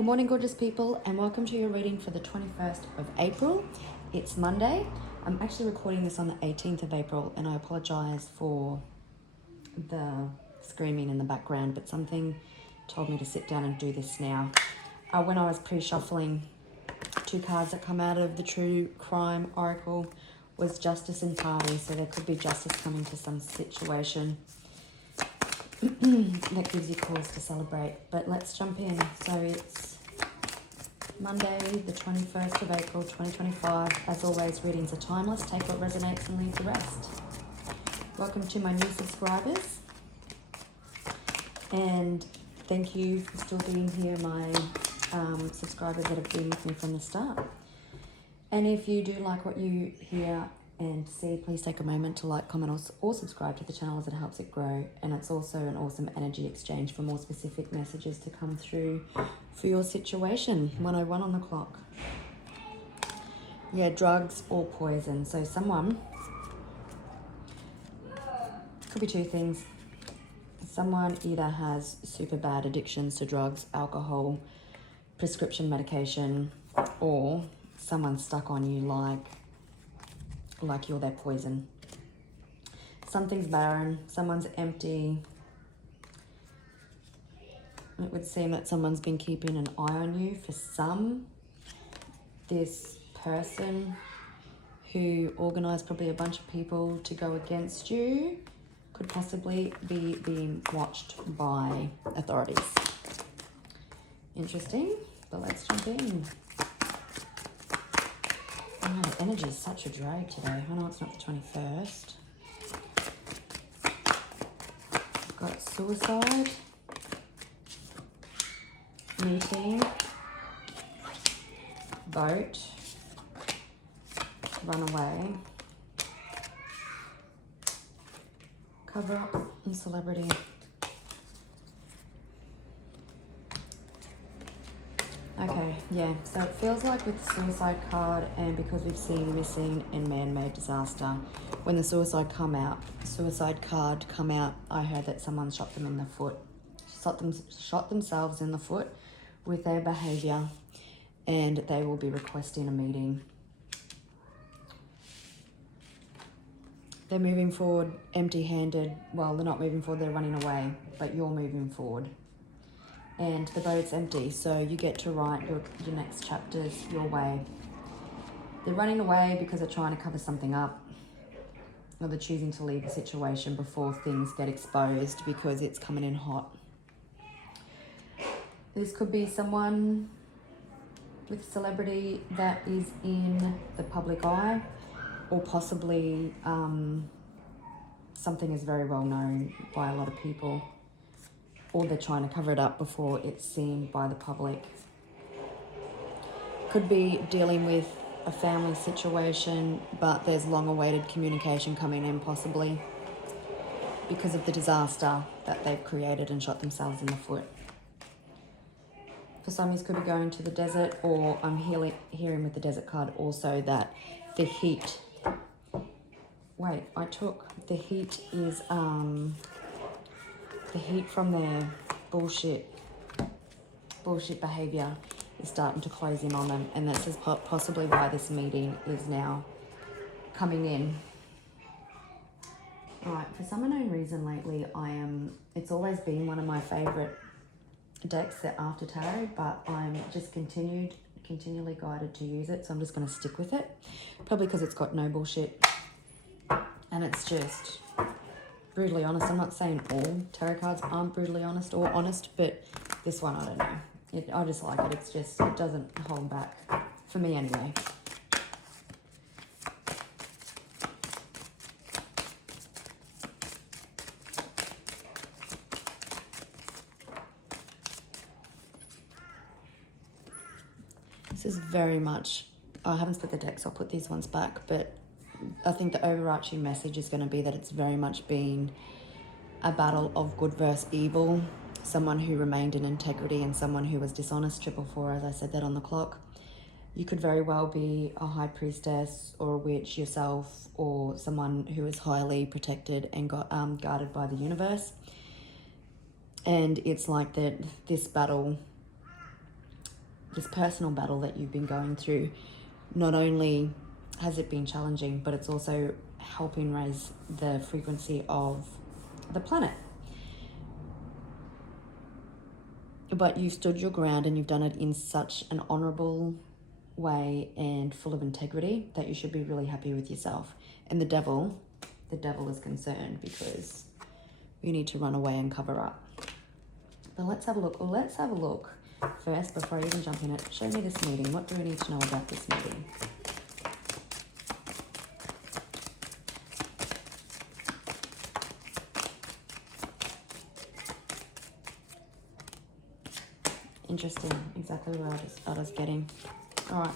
Good morning, gorgeous people, and welcome to your reading for the 21st of April. It's Monday. I'm actually recording this on the 18th of April, and I apologize for the screaming in the background, but something told me to sit down and do this now. When I was pre-shuffling, two cards that come out of the True Crime Oracle was Justice and Party, so there could be justice coming to some situation that gives you cause to celebrate. But let's jump in. So it's Monday, the 21st of April, 2025. As always, readings are timeless. Take what resonates and leave the rest. Welcome to my new subscribers. And thank you for still being here, my subscribers that have been with me from the start. And if you do like what you hear and see, please take a moment to like, comment, or subscribe to the channel, as it helps it grow. And it's also an awesome energy exchange for more specific messages to come through for your situation. 1:01 on the clock. Yeah, drugs or poison. So someone, could be two things. Someone either has super bad addictions to drugs, alcohol, prescription medication, or someone's stuck on you like you're their poison. Something's barren, someone's empty. It would seem that someone's been keeping an eye on you. For some, this person who organized probably a bunch of people to go against you could possibly be being watched by authorities. Interesting, but let's jump in. Oh, the energy is such a drag today. I know it's not the 21st. I've got suicide, meeting, boat, runaway, cover up, and celebrity. Okay, yeah, so it feels like with the suicide card, and because we've seen missing and man-made disaster, when the suicide card come out, I heard that someone shot them in the foot, shot themselves in the foot with their behavior, and they will be requesting a meeting. They're moving forward empty-handed. Well, they're not moving forward, they're running away, but you're moving forward. And the boat's empty, so you get to write your next chapters your way. They're running away because they're trying to cover something up, or they're choosing to leave the situation before things get exposed because it's coming in hot. This could be someone with celebrity that is in the public eye, or possibly something is very well known by a lot of people, or they're trying to cover it up before it's seen by the public. Could be dealing with a family situation, but there's long-awaited communication coming in, possibly because of the disaster that they've created and shot themselves in the foot. For some, this could be going to the desert, or I'm hearing with the desert card also that the heat... Wait, the heat is... the heat from their bullshit behavior is starting to close in on them, and this is possibly why this meeting is now coming in. All right, for some unknown reason lately, it's always been one of my favorite decks, the After Tarot, but I'm just continually guided to use it, so I'm just going to stick with it, probably because it's got no bullshit, and it's just brutally honest. I'm not saying all tarot cards aren't brutally honest or honest, but this one, I don't know. I just like it. It doesn't hold back. For me anyway. This is very much... I haven't split the decks, I'll put these ones back, but I think the overarching message is going to be that it's very much been a battle of good versus evil. Someone who remained in integrity and someone who was dishonest. 444, as I said that on the clock. You could very well be a high priestess or a witch yourself, or someone who is highly protected and guarded by the universe. And it's like that this battle this personal battle that you've been going through, not only has it been challenging, but it's also helping raise the frequency of the planet. But you've stood your ground and you've done it in such an honorable way and full of integrity that you should be really happy with yourself. And the devil is concerned because you need to run away and cover up. But let's have a look. Well, let's have a look first before I even jump in it. Show me this meeting. What do I need to know about this meeting? Interesting. Exactly where I was getting. All right.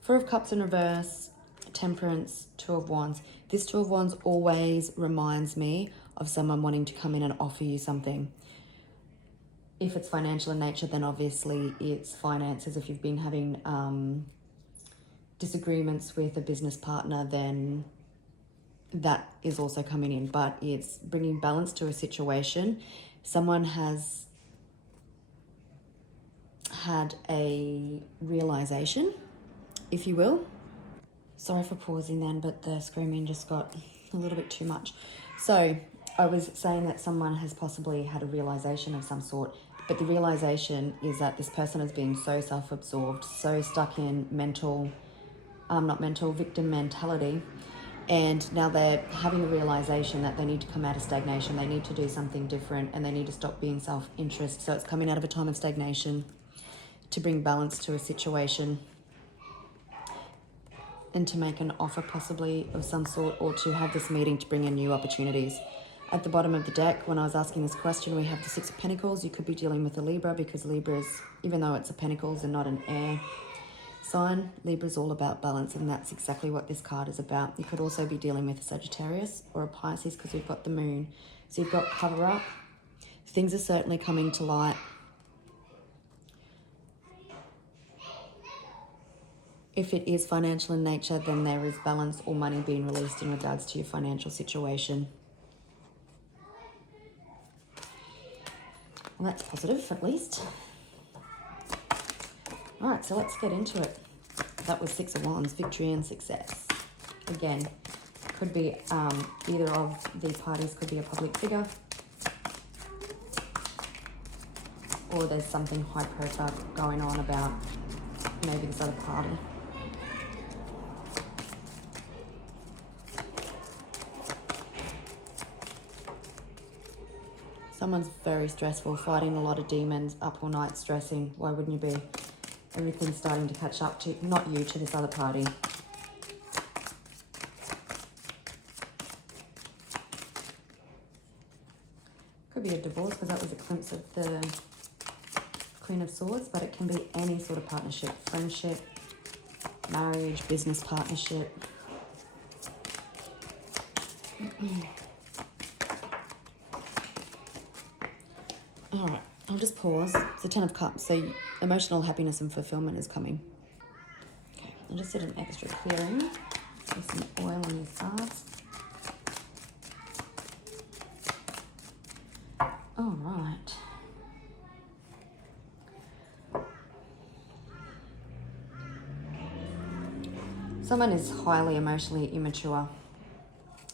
Four of Cups in reverse, Temperance, Two of Wands. This Two of Wands always reminds me of someone wanting to come in and offer you something. If it's financial in nature, then obviously it's finances. If you've been having disagreements with a business partner, then that is also coming in. But it's bringing balance to a situation. Someone has had a realization, if you will. Sorry for pausing then, but the screaming just got a little bit too much. So I was saying that someone has possibly had a realization of some sort, but the realization is that this person has been so self-absorbed, so stuck in victim mentality. And now they're having a realization that they need to come out of stagnation. They need to do something different and they need to stop being self-interest. So it's coming out of a time of stagnation to bring balance to a situation and to make an offer possibly of some sort, or to have this meeting to bring in new opportunities. At the bottom of the deck, when I was asking this question, we have the Six of Pentacles. You could be dealing with a Libra, because Libra is, even though it's a Pentacles and not an air sign, Libra is all about balance, and that's exactly what this card is about. You could also be dealing with a Sagittarius or a Pisces, because we've got the moon. So you've got cover up. Things are certainly coming to light. If it is financial in nature, then there is balance or money being released in regards to your financial situation. Well, that's positive, at least. All right, so let's get into it. That was Six of Wands, victory and success. Again, could be either of the parties could be a public figure, or there's something high profile going on about maybe this other party. Someone's very stressful, fighting a lot of demons, up all night stressing. Why wouldn't you be? Everything's starting to catch up to, not you, to this other party. Could be a divorce, because that was a glimpse of the Queen of Swords, but it can be any sort of partnership, friendship, marriage, business partnership. All right, I'll just pause. It's the Ten of Cups, so emotional happiness and fulfillment is coming. Okay, I just did an extra clearing with some oil on these cards. All right. Someone is highly emotionally immature.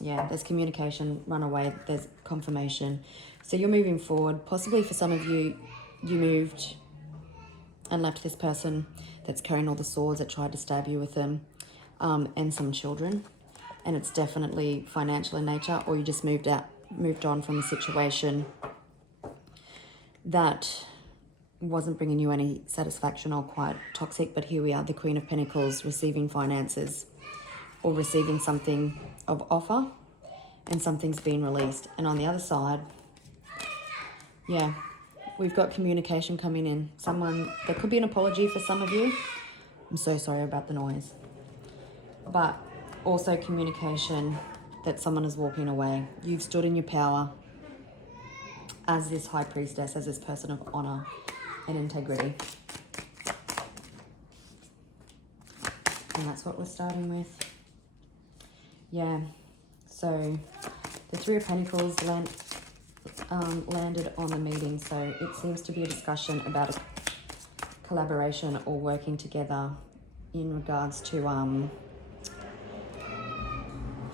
Yeah, there's communication, run away, there's confirmation. So you're moving forward. Possibly for some of you, you moved and left this person that's carrying all the swords that tried to stab you with them, and some children. And it's definitely financial in nature, or you just moved on from a situation that wasn't bringing you any satisfaction, or quite toxic. But here we are, the Queen of Pentacles, receiving finances or receiving something of offer, and something's been released. And on the other side, yeah, we've got communication coming in. There could be an apology for some of you. I'm so sorry about the noise. But also communication that someone is walking away. You've stood in your power as this High Priestess, as this person of honor and integrity. And that's what we're starting with. Yeah, so the Three of Pentacles landed on the meeting. So it seems to be a discussion about a collaboration or working together in regards to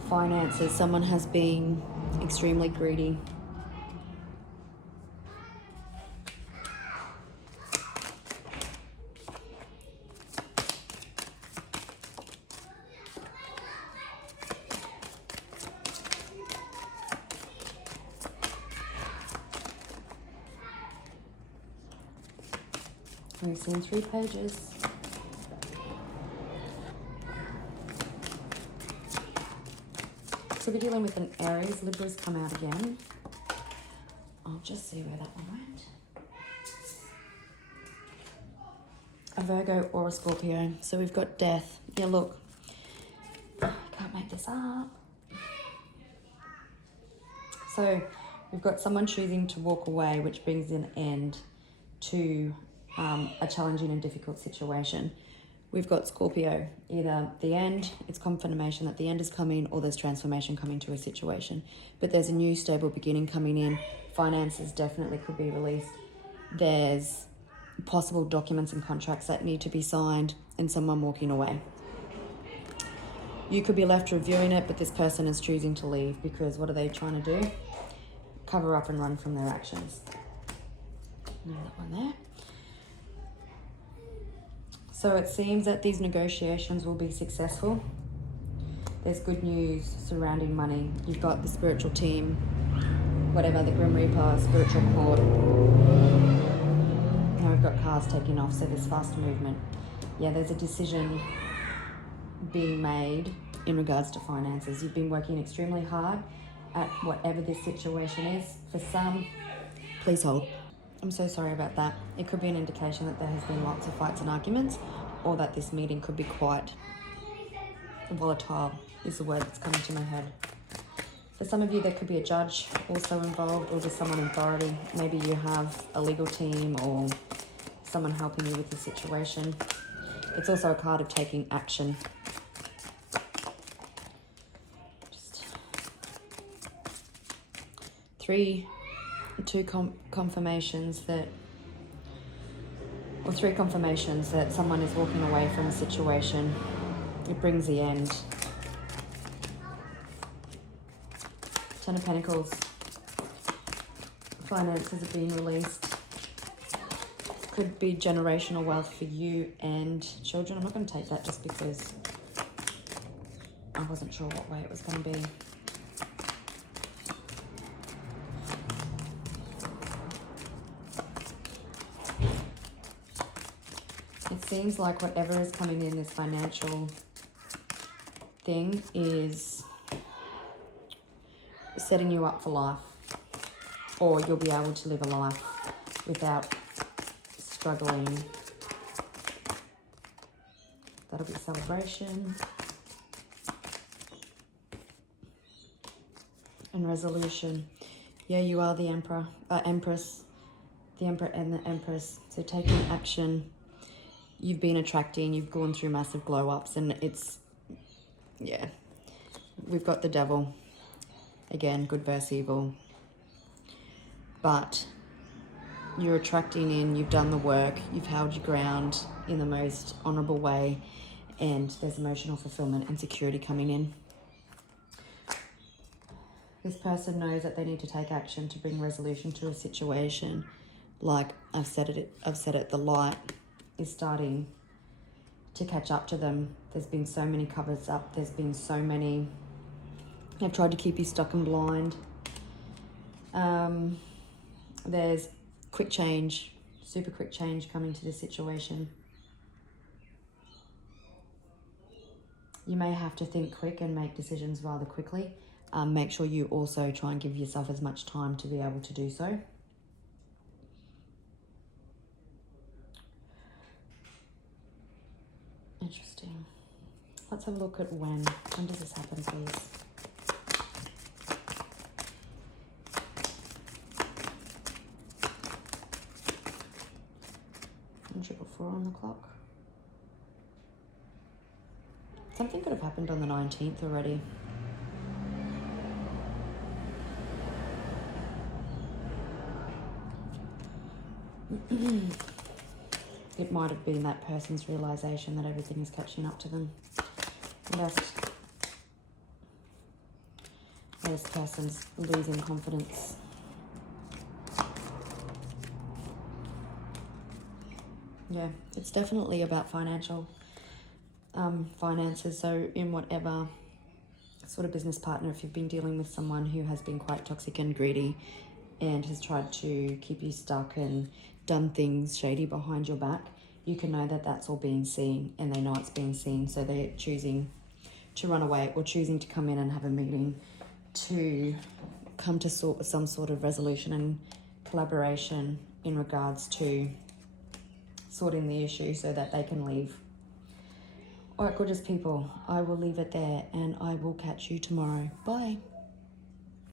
finances. Someone has been extremely greedy. We've seen 3 pages. So we're dealing with an Aries. Libra's come out again. I'll just see where that one went. A Virgo or a Scorpio. So we've got death. Yeah, look. Can't make this up. So we've got someone choosing to walk away, which brings an end to a challenging and difficult situation. We've got Scorpio, either the end, it's confirmation that the end is coming, or there's transformation coming to a situation. But there's a new stable beginning coming in. Finances definitely could be released. There's possible documents and contracts that need to be signed, and someone walking away. You could be left reviewing it, but this person is choosing to leave because what are they trying to do? Cover up and run from their actions. No, that one there. So it seems that these negotiations will be successful. There's good news surrounding money. You've got the spiritual team, whatever, the Grim Reaper, spiritual court. Now we've got cars taking off, so there's fast movement. Yeah, there's a decision being made in regards to finances. You've been working extremely hard at whatever this situation is. For some, please hold. I'm so sorry about that. It could be an indication that there has been lots of fights and arguments, or that this meeting could be quite volatile, is the word that's coming to my head. For some of you, there could be a judge also involved, or just someone in authority. Maybe you have a legal team or someone helping you with the situation. It's also a card of taking action. Just three confirmations that someone is walking away from a situation. It brings the end. 10 of Pentacles. Finances are being released. Could be generational wealth for you and children. I'm not going to take that just because I wasn't sure what way it was going to be. It seems like whatever is coming in this financial thing is setting you up for life, or you'll be able to live a life without struggling. That'll be celebration and resolution. Yeah, you are the Empress, the Emperor and the Empress. So taking action. You've been attracting, you've gone through massive glow ups, and it's, yeah. We've got the Devil. Again, good versus evil. But you're attracting in, you've done the work, you've held your ground in the most honourable way, and there's emotional fulfillment and security coming in. This person knows that they need to take action to bring resolution to a situation. Like I've said it, the light is starting to catch up to them. There's been so many covers up. There's been so many. They've tried to keep you stuck and blind. There's quick change, super quick change coming to this situation. You may have to think quick and make decisions rather quickly. Make sure you also try and give yourself as much time to be able to do so. Interesting. Let's have a look at when. When does this happen, please? And 444 on the clock. Something could have happened on the 19th already. it might have been that person's realization that everything is catching up to them. This person's losing confidence. Yeah, it's definitely about finances. So in whatever sort of business partner, if you've been dealing with someone who has been quite toxic and greedy and has tried to keep you stuck and done things shady behind your back, you can know that that's all being seen, and they know it's being seen, so they're choosing to run away or choosing to come in and have a meeting to come to some sort of resolution and collaboration in regards to sorting the issue so that they can leave. All right, gorgeous people, I will leave it there and I will catch you tomorrow. Bye.